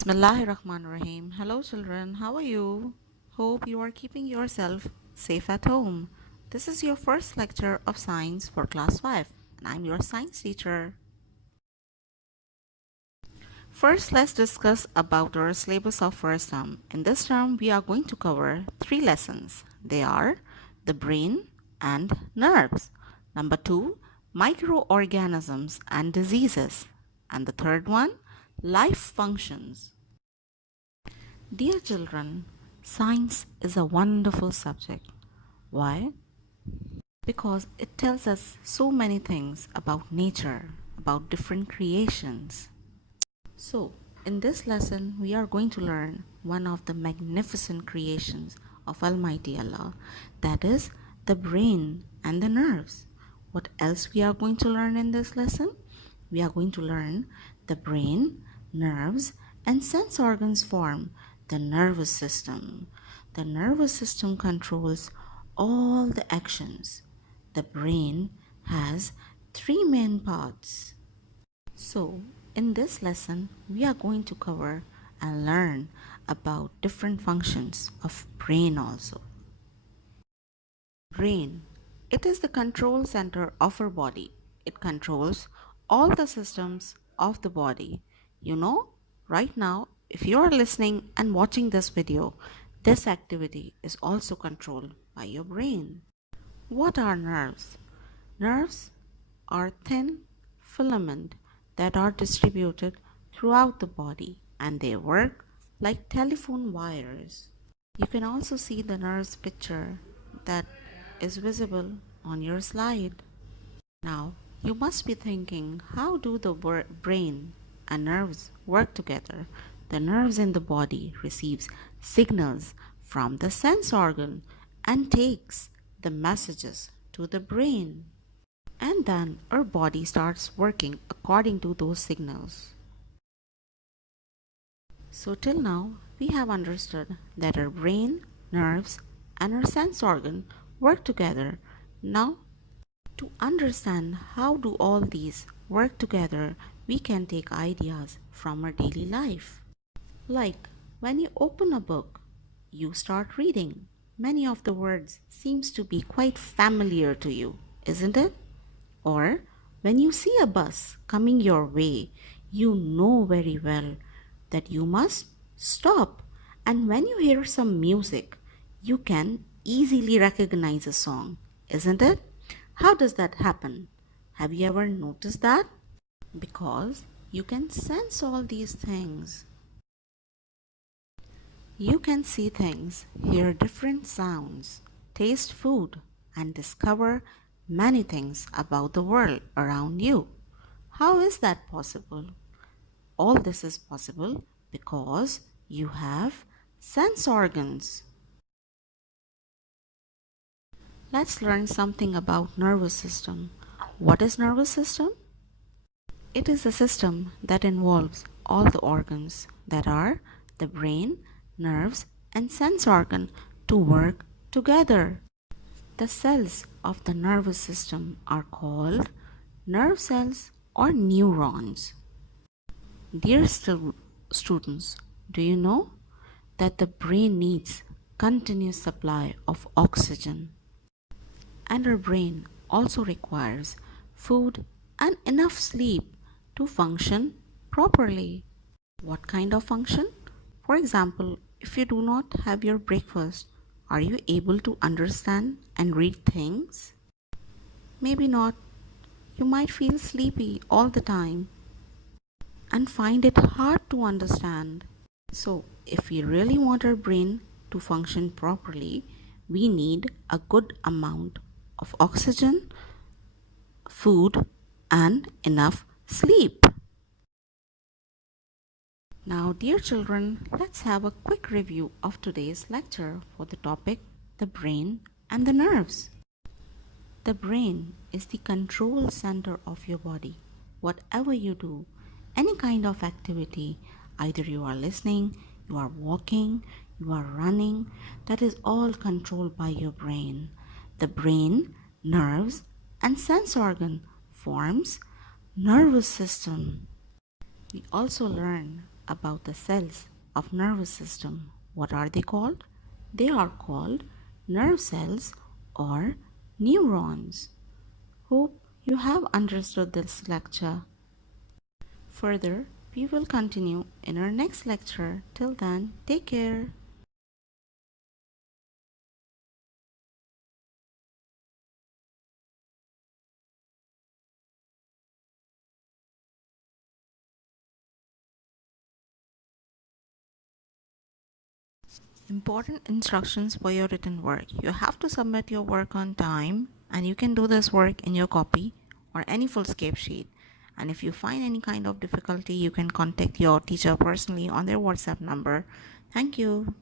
Bismillahirrahmanirrahim. Hello, children. How are you? Hope you are keeping yourself safe at home. This is your first lecture of science for class 5, and I'm your science teacher. First, let's discuss about our syllabus of first term. In this term, we are going to cover 3 lessons. They are the brain and nerves. Number 2, microorganisms and diseases. And the third one, life functions. Dear children, science is a wonderful subject. Why? Because it tells us so many things about nature, about different creations. So, in this lesson, we are going to learn one of the magnificent creations of Almighty Allah, that is the brain and the nerves. What else we are going to learn in this lesson? We are going to learn the brain, nerves, and sense organs form the nervous system. The nervous system controls all the actions. The brain has 3 main parts. So, in this lesson, we are going to cover and learn about different functions of brain also. Brain. It is the control center of our body. It controls all the systems of the body. You know, right now, if you are listening and watching this video, this activity is also controlled by your brain. What are nerves? Nerves are thin filament that are distributed throughout the body and they work like telephone wires. You can also see the nerves picture that is visible on your slide. Now, you must be thinking, how do the brain and nerves work together? The nerves in the body receives signals from the sense organ and takes the messages to the brain. And then our body starts working according to those signals. So till now, we have understood that our brain, nerves, and our sense organ work together. Now, to understand how do all these work together, we can take ideas from our daily life. Like when you open a book, you start reading. Many of the words seems to be quite familiar to you, isn't it? Or when you see a bus coming your way, you know very well that you must stop. And when you hear some music, you can easily recognize a song, isn't it? How does that happen? Have you ever noticed that? Because you can sense all these things. You can see things, hear different sounds, taste food, and discover many things about the world around you. How is that possible? All this is possible because you have sense organs. Let's learn something about nervous system. What is nervous system? It is a system that involves all the organs that are the brain, nerves, and sense organ to work together. The cells of the nervous system are called nerve cells or neurons. Dear students, do you know that the brain needs continuous supply of oxygen? And our brain also requires food and enough sleep to function properly. What kind of function? For example, if you do not have your breakfast, are you able to understand and read things? Maybe not. You might feel sleepy all the time and find it hard to understand. So, if we really want our brain to function properly, we need a good amount of oxygen, food, and enough sleep. Now, dear children, let's have a quick review of today's lecture for the topic the brain and the nerves. The brain is the control center of your body. Whatever you do, any kind of activity, either you are listening, you are walking, you are running, that is all controlled by your brain. The brain, nerves, and sense organ forms nervous system. We also learn about the cells of nervous system. What are they called? They are called nerve cells or neurons. Hope you have understood this lecture. Further, we will continue in our next lecture. Till then, take care. Important instructions for your written work. You have to submit your work on time, and you can do this work in your copy or any Fullscape sheet. And if you find any kind of difficulty, you can contact your teacher personally on their WhatsApp number. Thank you.